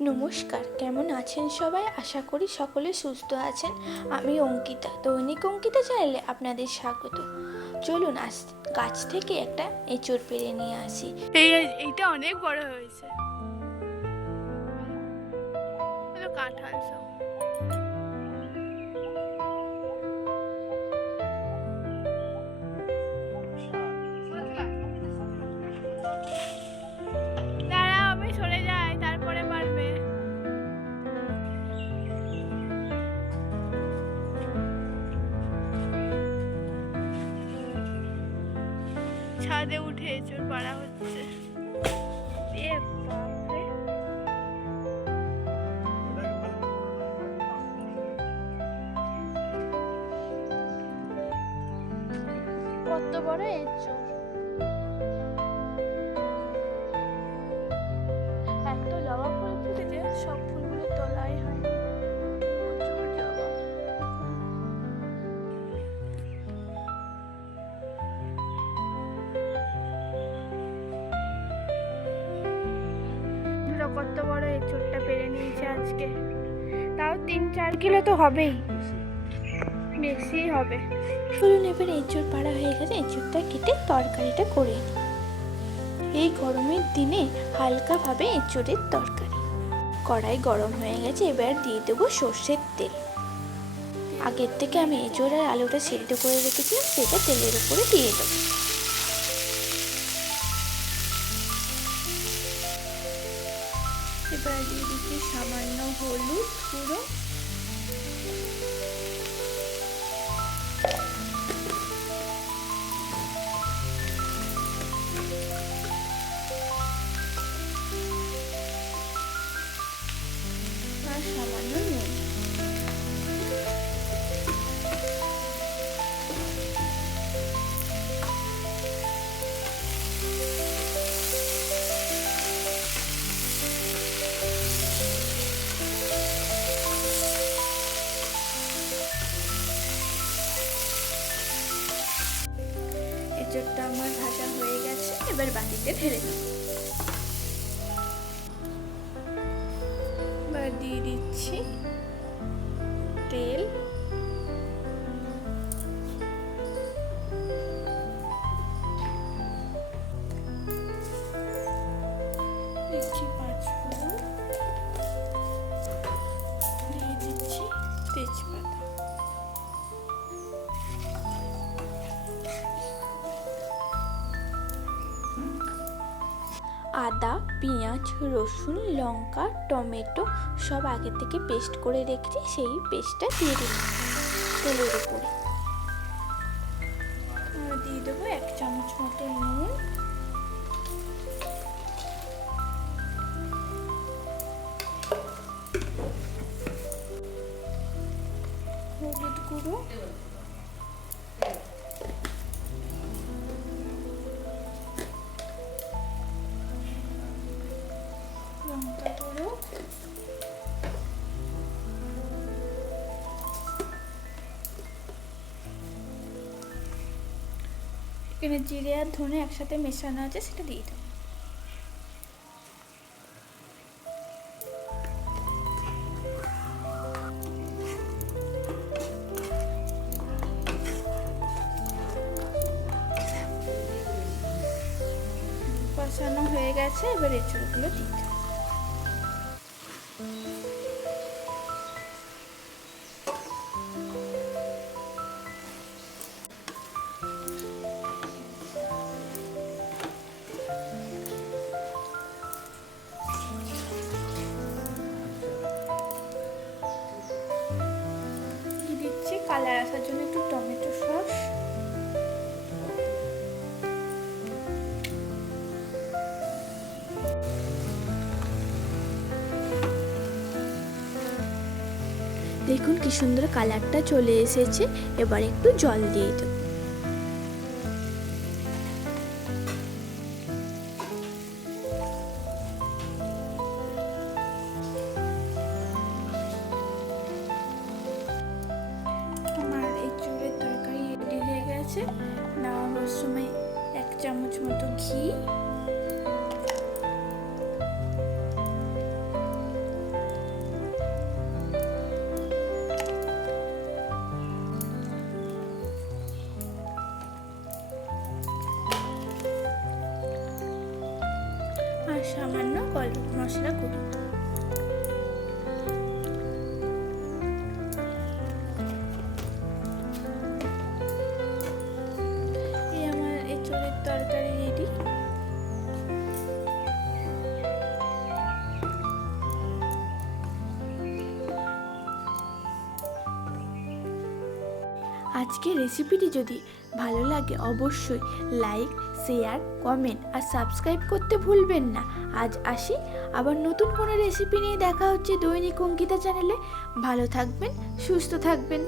নমস্কার, কেমন আছেন সবাই? আশা করি সকলে সুস্থ আছেন। আমি অঙ্কিতা, দৈনিক অঙ্কিতা চ্যানেলে আপনাদের স্বাগত। চলুন আজ গাছ থেকে একটা এঁচড় পেরে নিয়ে আসি। এই এইটা অনেক বড় হয়েছে। কাঁঠাল সব ছাদে উঠে এঁচড় পাড়া হচ্ছে। কত বড় এঁচড়? আজকে। তাও তিন চার কিলো তো হবেই। বেশি হবে। চলুন এবার এঁচড় পাড়া হয়ে গেছে এঁচড়টা কেটে তরকারিটা করে। এই গরমের দিনে হালকাভাবে এঁচড়ের তরকারি। কড়াই গরম হয়ে গেছে, এবার দিয়ে দেবো সর্ষের তেল। আগের থেকে আমি এঁচড় আর আলুটা সেদ্ধ করে রেখেছিলাম, সেটা তেলের উপরে দিয়ে দেবো। এবার দিয়ে দিচ্ছি সামান্য হলুদ আর সামান্য এঁচড়টা আমার ভাজা হয়ে গেছে এবার বাটিতে ঢেলে দেবো এবার দিয়ে দিচ্ছি আদা, পেঁয়াজ, রসুন, লঙ্কা, টমেটো সব আগে থেকে পেস্ট করে রেখেছি সেই পেস্টটা দিয়ে দিলাম তেলের উপরে। দিয়ে দেবো এক চামচ মতো নুন। হলুদ গুঁড়ো। এখানে জিরে আর ধনে একসাথে মেশানো আছে, সেটা দিয়ে দেবো কষানো হয়ে গেছে, এবার এঁচড়গুলো দিয়ে দেখুন কি সুন্দর কালারটা চলে এসেছে। এবার একটু জল দিয়ে দেবো। আমার এই চুলের তরকারি গেছে। সময় এক চামচ মতো ঘি। সামান্য গরম মশলা গুঁড়ো। আজকের রেসিপিটি যদি ভালো লাগে অবশ্যই লাইক, শেয়ার, কমেন্ট আর সাবস্ক্রাইব করতে ভুলবেন না। আজ আসি, আবার নতুন কোনো রেসিপি নিয়ে দেখা হচ্ছে দৈনিক অঙ্কিতা চ্যানেলে ভালো থাকবেন, সুস্থ থাকবেন।